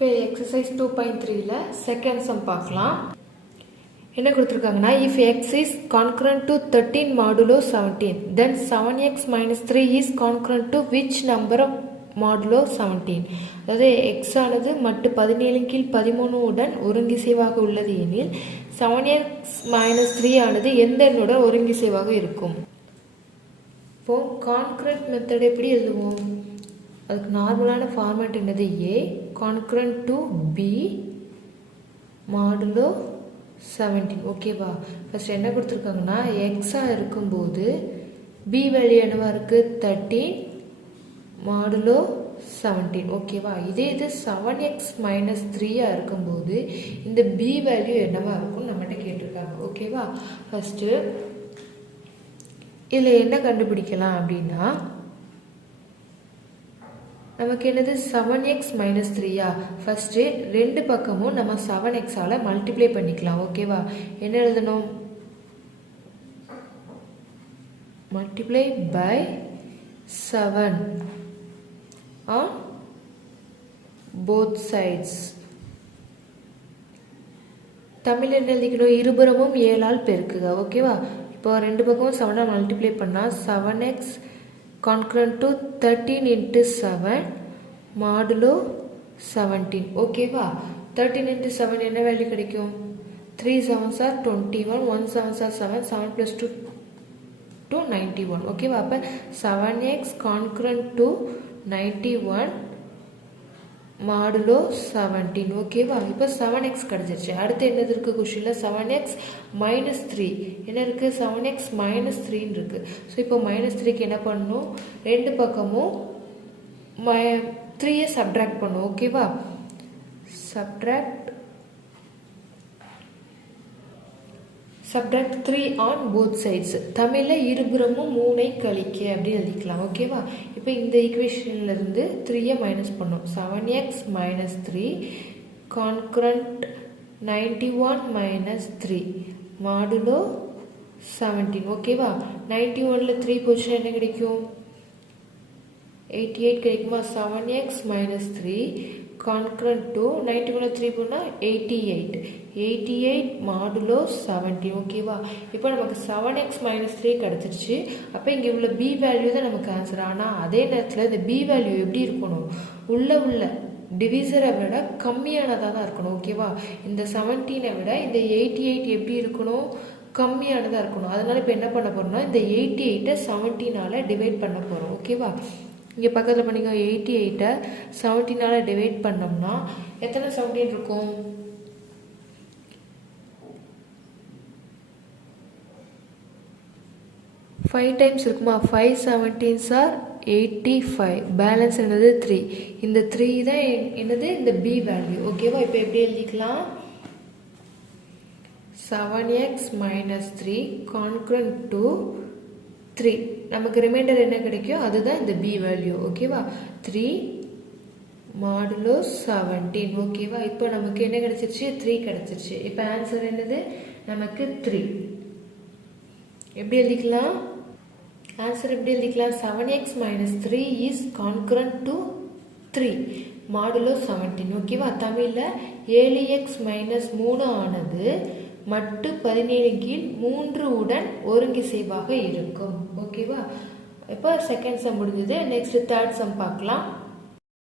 இப்போ exercise 2.3ல second sum பார்க்கலாம். என்ன கொடுத்துருக்காங்கன்னா, if x is concurrent to 13 modulo 17, then 7x minus 3 is concurrent to which number of modulo 17? அதாவது x ஆனது மட்டு 17 கீழ் 13 உடன் ஒருங்கிசைவாக உள்ளது எனில் 7x minus 3 ஆனது எந்த எண்ணுடன் ஒருங்கிசைவாக இருக்கும்? இப்போ கான்கரண்ட் மெத்தட் எப்படி எழுதுவோம்? அதுக்கு நார்மலான ஃபார்மேட் என்னது? A concurrent to B modulo 17. ஓகேவா? ஃபர்ஸ்ட் என்ன கொடுத்துருக்காங்கன்னா, எக்ஸா இருக்கும்போது B வேல்யூ என்னவா இருக்கு? 13 modulo 17. ஓகேவா? இதே இது 7x minus 3 இருக்கும்போது இந்த B வேல்யூ என்னவா இருக்கும் நம்மகிட்ட கேட்டிருக்காங்க. ஓகேவா? ஃபர்ஸ்ட் இதில் என்ன கண்டுபிடிக்கலாம் அப்படின்னா, நமக்கு என்னது 7x minus 3யா? ஃபர்ஸ்ட்டு ரெண்டு பக்கமும் நம்ம 7xஆல் மல்டிப்ளை பண்ணிக்கலாம். ஓகேவா? என்ன எழுதணும்? Multiply by 7 on both sides. Tamil என்ன எழுதிக்கணும்? இருபுறமும் 7ஆல் பெருக்குக. ஓகேவா? இப்போ ரெண்டு பக்கமும் 7ஆல் மல்டிப்ளை பண்ணால் 7x concurrent to 13 into 7 modulo 17. ஓகேவா? 13 into 7 என்ன வேல்யூ கிடைக்கும்? 3 7s are 21, 1 7s are 7, 7 plus 2 91. ஓகேவா? அப்போ 7x concurrent to 91 modulo 17. ஓகேவா? இப்போ 7x கிடைச்சிருச்சு. அடுத்து என்னது இருக்குது கொஸ்டினில்? 7x minus 3 என்ன இருக்குது? 7x minus 3 இருக்குது. ஸோ இப்போ மைனஸ் 3க்கு என்ன பண்ணணும்? ரெண்டு பக்கமும் 3யை சப்ட்ராக்ட் பண்ணும். ஓகேவா? Subtract 3 on both sides. தமிழில் இருபுறமும் 3ஐ கழிக்க அப்படின்னு எழுதிக்கலாம். ஓகேவா? இப்போ இந்த ஈக்குவேஷன்லேருந்து 3யை மைனஸ் பண்ணோம். 7x minus 3 concurrent 91 minus 3 modulo 17. ஓகேவா? 91ல் 3 போச்சுன்னா என்ன கிடைக்கும்? 88 கிடைக்குமா? 7x minus 3 concurrent to 91ல் 3 போனால் 88 modulo 17. ஓகேவா? இப்போ நமக்கு 7x minus 3 கிடச்சிருச்சு. அப்போ இங்கே உள்ள b வேல்யூ தான் நமக்கு ஆன்சர். ஆனால் அதே நேரத்தில் இந்த b வேல்யூ எப்படி இருக்கணும்? உள்ள டிவிசரை விட கம்மியானதாக தான் இருக்கணும். ஓகேவா? இந்த 17ஐ விட இந்த 88 எப்படி இருக்கணும்? கம்மியானதாக இருக்கணும். அதனால இப்போ என்ன பண்ண போகிறோம்னா, இந்த 88ஐ 17ஆல் டிவைட் பண்ண போகிறோம். ஓகேவா? இங்கே பக்கத்தில் பண்ணிங்க. 88ஐ 17ஆல் டிவைட் பண்ணோம்னா எத்தனை 17 இருக்கும்? 5 டைம்ஸ் இருக்குமா? 5 17s are 85. பேலன்ஸ் என்னது? 3. இந்த 3 தான் என்னது? இந்த b வேல்யூ. ஓகேவா? இப்போ எப்படி எழுதிக்கலாம்? 7x minus 3 concurrent to 3. நமக்கு ரிமைண்டர் என்ன கிடைக்கும்? அதுதான் இந்த b வேல்யூ. ஓகேவா? 3 modulo 17. ஓகேவா? இப்போ நமக்கு என்ன கிடைச்சிருச்சு? 3 கிடைச்சிருச்சு. இப்போ ஆன்சர் என்னது? நமக்கு 3. எப்படி எழுதிக்கலாம்? ஆன்சர் எப்படி எழுதிக்கலாம்? 7x minus 3 is concurrent to 3 modulo 17. ஓகேவா? தமிழில் 7x minus 3 ஆனது மட்டு 17 கீழ் 3 உடன் ஒருங்கிசைவாக இருக்கும். ஓகேவா? இப்போ செகண்ட் சம் முடிஞ்சது. நெக்ஸ்ட் தேர்ட் சம் பார்க்கலாம்.